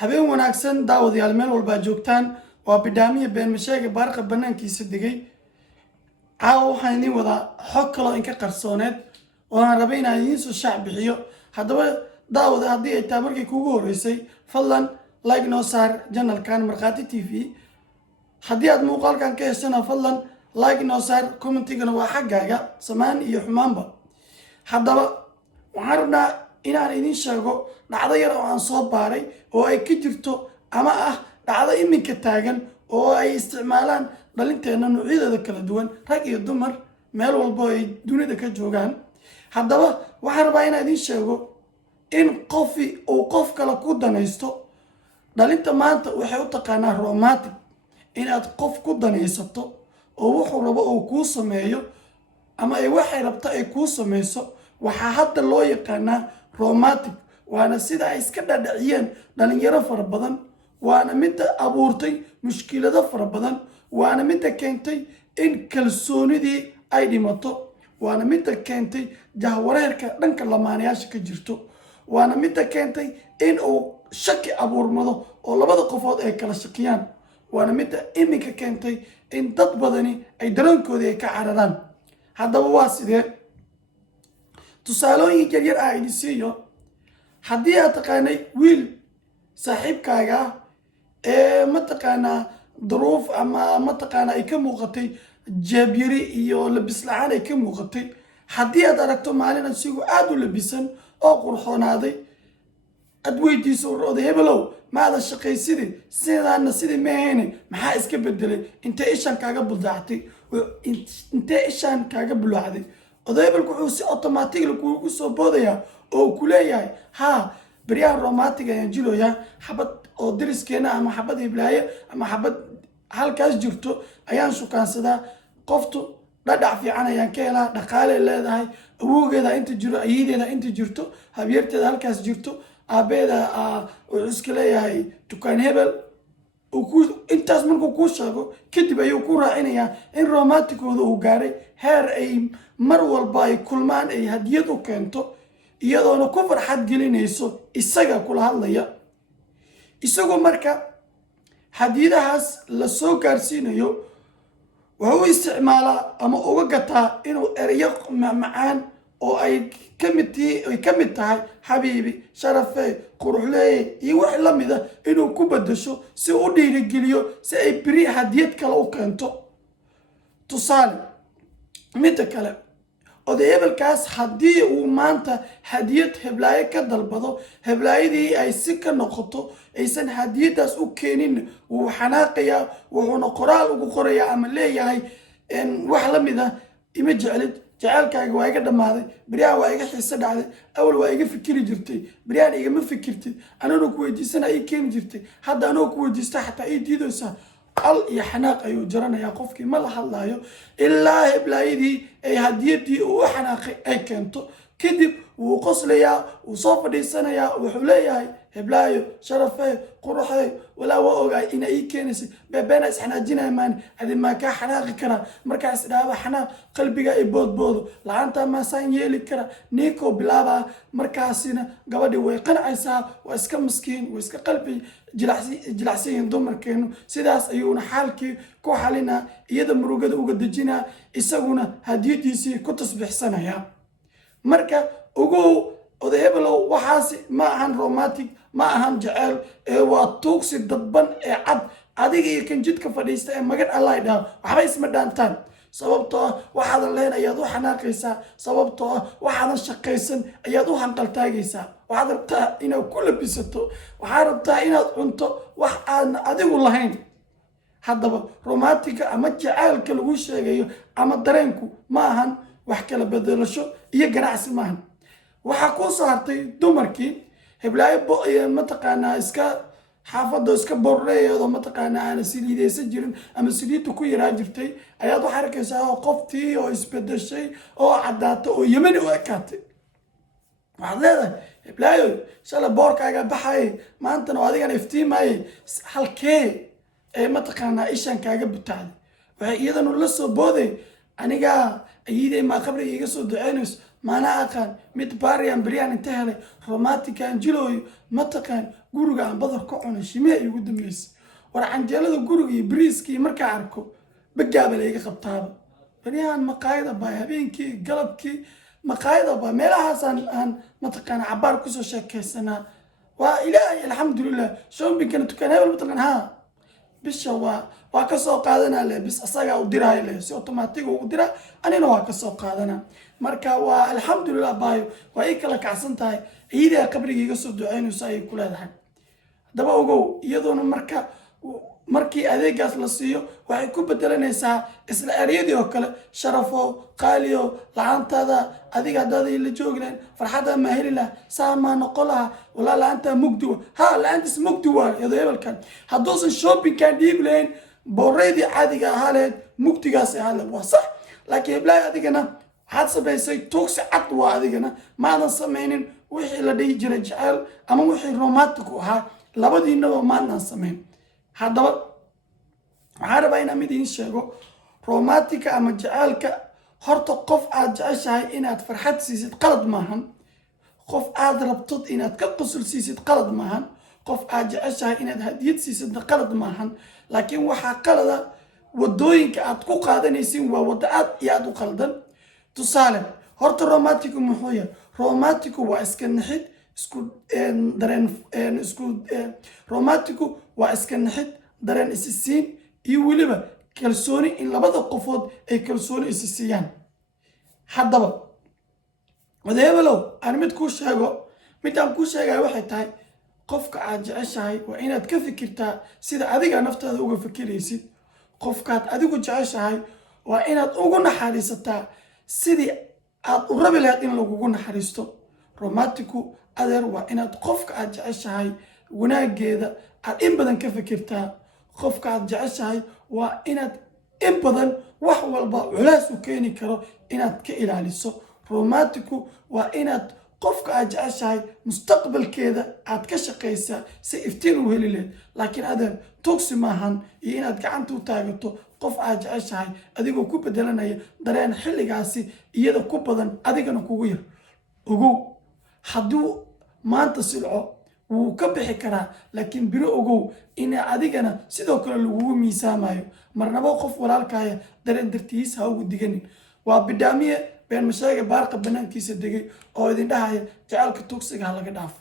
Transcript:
habeen wanaagsan daawadayaal meel walba joogtaan waa bidhaamiye been masheega baarqa banaankiisa digay caawa waxaan idiin wadaa xog kaloo inka qarsooneed oo aan rabay inaan idiin soo shaac bixiyo haddaba daawada haddii ay taa markii kuugu horreysay fadlan like noo saar janalkan markhaati t v haddii aad muuqaalkan ka heshana fadlan like noo saar commentigana waa xaggaaga samaan iyo xumaanba haddaba waxaan rabnaa inaan idiin sheego dhacdo yar oo aan soo baaray oo ay ka jirto ama ah dhacdo iminka taagan oo ay isticmaalaan dhalinteena noocyadeeda kala duwan rag iyo dumar meel walbo ay dunida ka joogaan haddaba waxaan rabaa inaan idiin sheego in qofi uu qof kale ku danaysto dhalinta maanta waxay u taqaanaa romantic inaad qof ku danaysato oo wuxuu rabo uu kuu sameeyo ama ay waxay rabto ay kuu sameyso waxaa hadda loo yaqaanaa romantic waana sida ay iska dhadhaciyeen dhalinyaro fara badan waana midda abuurtay mushkilado fara badan waana midda keentay in kalsoonidii ay dhimato waana midda keentay jahwareerka dhanka lamaanayaasha ka jirto waana midda keentay in uu shaki abuurmado oo labada qofood ay kala shakiyaan waana midda iminka keentay in dad badani ay dareenkoodii ay ka cararaan haddaba waa sidee tusaalooyin yaryar ah idin siiyo haddii aad taqaanay wiil saaxiibkaaga ah ee mataqaanaa duruuf ama mataqaanaa ay ka muuqatay jeebyari iyo labis la-aan ay ka muuqatay haddii aad aragto maalin asigoo aada u labisan oo qurxoonaaday aad weydiiso oday hebelow maada shaqaysidi sidaana sidii mahayne maxaa iska bedelay intee ishaan kaaga buldaactay intee ishaan kaaga bulaacday oday hebelku wuxuu si automatically kuugu soo boodayaa oo ku leeyahay haa baryahan romantic ayaan jiloyaa xabad oo dariskeena ama xabad hiblaaye ama xabad halkaas jirto ayaan shukaansadaa qoftu dhadhac fiican ayaan ka helaa dhaqaale leedahay awowgeeda inta jiro ayideeda inta jirto habyarteeda halkaas jirto aabeeda wuxuu iska leeyahay dukaan hebel intaas markuu kuu sheego kadib ayuu ku raacinayaa in romanticooda uu gaaray heer ay mar walba ay kulmaan ay hadiyad u keento iyadoona ku farxad gelinayso isaga kula hadlaya isagoo marka hadiyadahaas la soo gaarsiinayo wuxuu u isticmaalaa ama uga gataa inuu ereyo macmacaan oo ay ka mid tahay xabiibi sharafe quruxleeye iyo wax la mid a inuu ku bedasho si u dhiirigeliyo si ay beri hadiyad kale u keento tusaale midda kale oday hebelkaas haddii uu maanta hadiyad heblaaye ka dalbado heblaayadii ay si ka noqoto aysan hadiyadaas u keenin wuu xanaaqayaa wuxuuna qoraal ugu qorayaa ama leeyahay wax la mid ah ima jeclid jaceelkaaga waa iga dhammaaday beryahan waa iga xiise dhacday awal waa iga fikiri jirtay beryahan igama fikirtid anagoo ku weydiisana ii keeni jirtay hadda anagoo ku weydiista xataa ii diidaysaa al iyo xanaaq ayuu jaranayaa qofkii ma la hadlaayo ilaa heblaayadii ay hadiyadii uu u xanaaqay ay keento kadib wuu qoslayaa wuu soo fadhiisanayaa wuxuu leeyahay heblaayo sharafee quruxee walaa waa ogaay ina ii keenaysay beebeena isxanaajinaya maani adin maa kaa xanaaqi karaa markaas dhaaba xanaaq qalbiga ay boodboodo la-aantaa maasaan yeeli kara ninkoo bilaabaa markaasina gabadhii way qancaysaa waa iska maskiin waa iska qalbi jilacsan yihiin dumarkeenu sidaas ayuuna xaalkii ku xalinaa iyada murugada uga dejinaa isaguna hadiyadiisii ku tasbiixsanayaa marka ogow oday hebelow waxaasi ma ahan romantic ma ahan jeceel ee waa tuugsi dadban ee cad adiga iyo kan jidka fadhiista ee magan allah dhaha waxba isma dhaantaan sababtoo ah waxaadan leen ayaad u xanaaqaysaa sababtoo ah waxaadan shaqaysan ayaad u hanqaltaagaysaa waxaad rabtaa inaad ku labisato waxaad rabtaa inaad cunto wax aadan adigu lahayn haddaba romantica ama jaceelka lagu sheegayo ama dareenku ma ahan wax kala bedelasho iyo ganacsi maahan waxaa kuu soo hartay dumarkii heblaayo mataqaanaa iska xaafadda iska borreeyeedoo mataqaanaa aana saliidaysan jirin ama saliidda ku yaraa jirtay ayaad waxaa arkaysaa oo qoftii oo isbedeshay oo caddaatay oo yemani u ekaatay waxaad leedahay heblaayo shalay boorkaaga baxayay maantana oo adigana iftiimayay halkee ee mataqaanaa ishaan kaaga butacday waxay iyadanu la soo booday anigaa ayiiday maa qabriga iga soo duceynayso maana aqaan mid baariyan beryahan inta helay romantican jilooyo mataqaan guriga aan badar ka cuno shimee igu dambeysay war canjeelada guriga iyo bariiskii markaa arko bagaaba layga qabtaaba baryahan maqaayada baa habeenkii galabkii maqaayada baa meelahaasaan aan mataqaana cabaar kusoo sheekaysanaa waa ilaahay alxamdulilah shoppingkana dukaan hebel mataqaan haa bisha waa ka soo qaadanaa le bis asagaa u diraayo le si automaatiga ugu diraa anina waa ka soo qaadanaa marka waa alxamdulilah baayo waa ii kala kacsan tahay ciidaa qabriga iga soo duceynayso ayay ku leedahay haddaba ogow iyadoona markii adeegaas la siiyo waxay ku bedelanaysaa isla eryadii oo kale sharafo qaaliyo la-aantaada adiga haddaada la joogi lahayn farxadda maa heli laha saa maa noqon laha walaa la-aantaa mugdi wa ha la-aantiis mugdi waa iyadoo hebelkan hadduusan shoppingkan dhiibi lahayn booreydii caadiga ahaa lahayd mugdigaasay ahaa lahayd waa sax laakiin heblaay adigana waxaad samaysay tuugsi cad waa adigana maadan samaynin wixii la dhihi jiray jecel ama wixii romantic u ahaa labadiinaba maadnaan samayn haddaba waxaan rabaa inaan mid iin sheego romantika ama jaceelka horta qof aad jeceshahay inaad farxad siisid qalad maahan qof aad rabtod inaad ka qusul siisid qalad maahan qof aad jeceshahay inaad hadiyad siisidna qalad maahan laakiin waxaa qalada wadooyinka aad ku qaadanaysin waa wada aad iyo aad u qaldan tusaale horta romantiku muxuu yahay romantiku waa iska naxid romantiku waa iska naxid dareen isisiin iyo weliba kalsooni in labada qofood ay kalsooni isisiiyaan haddaba odeebelow aan mid kuu sheego midaan kuu sheegaya waxay tahay qofka aad jeceshahay waa inaad ka fikirtaa sida adiga naftaada uga fikiraysid qofkaad adigu jeceshahay waa inaad ugu naxariisataa sidii aad u rabi lahayd in lagugu naxariisto romantiku adeer waa inaad qofka aad jeceshahay wanaageeda aad in badan ka fikirtaa qofka aad jeceshahay waa inaad in badan wax walba culays u keeni karo inaad ka ilaaliso romantiku waa inaad qofka aad jeceshahay mustaqbalkeeda aad ka shaqaysaa si iftiin u heli leed laakiin adeer tugsi maahan iyo inaad gacanta u taagato qof aad jeceshahay adigoo ku bedelanaya dareen xilligaasi iyada ku badan adigana kugu yar ogow hadduu maanta silco wuu ka bixi karaa laakiin biro ogow ina adigana sidoo kale lagugu miisaamayo marnabo qof walaalkaaya dareen dartiis ha ugu diganin waa bidhaamiye been masheega baarqa banaankiisa degay oo idin dhahaya jacaylka tugsiga ha laga dhaafo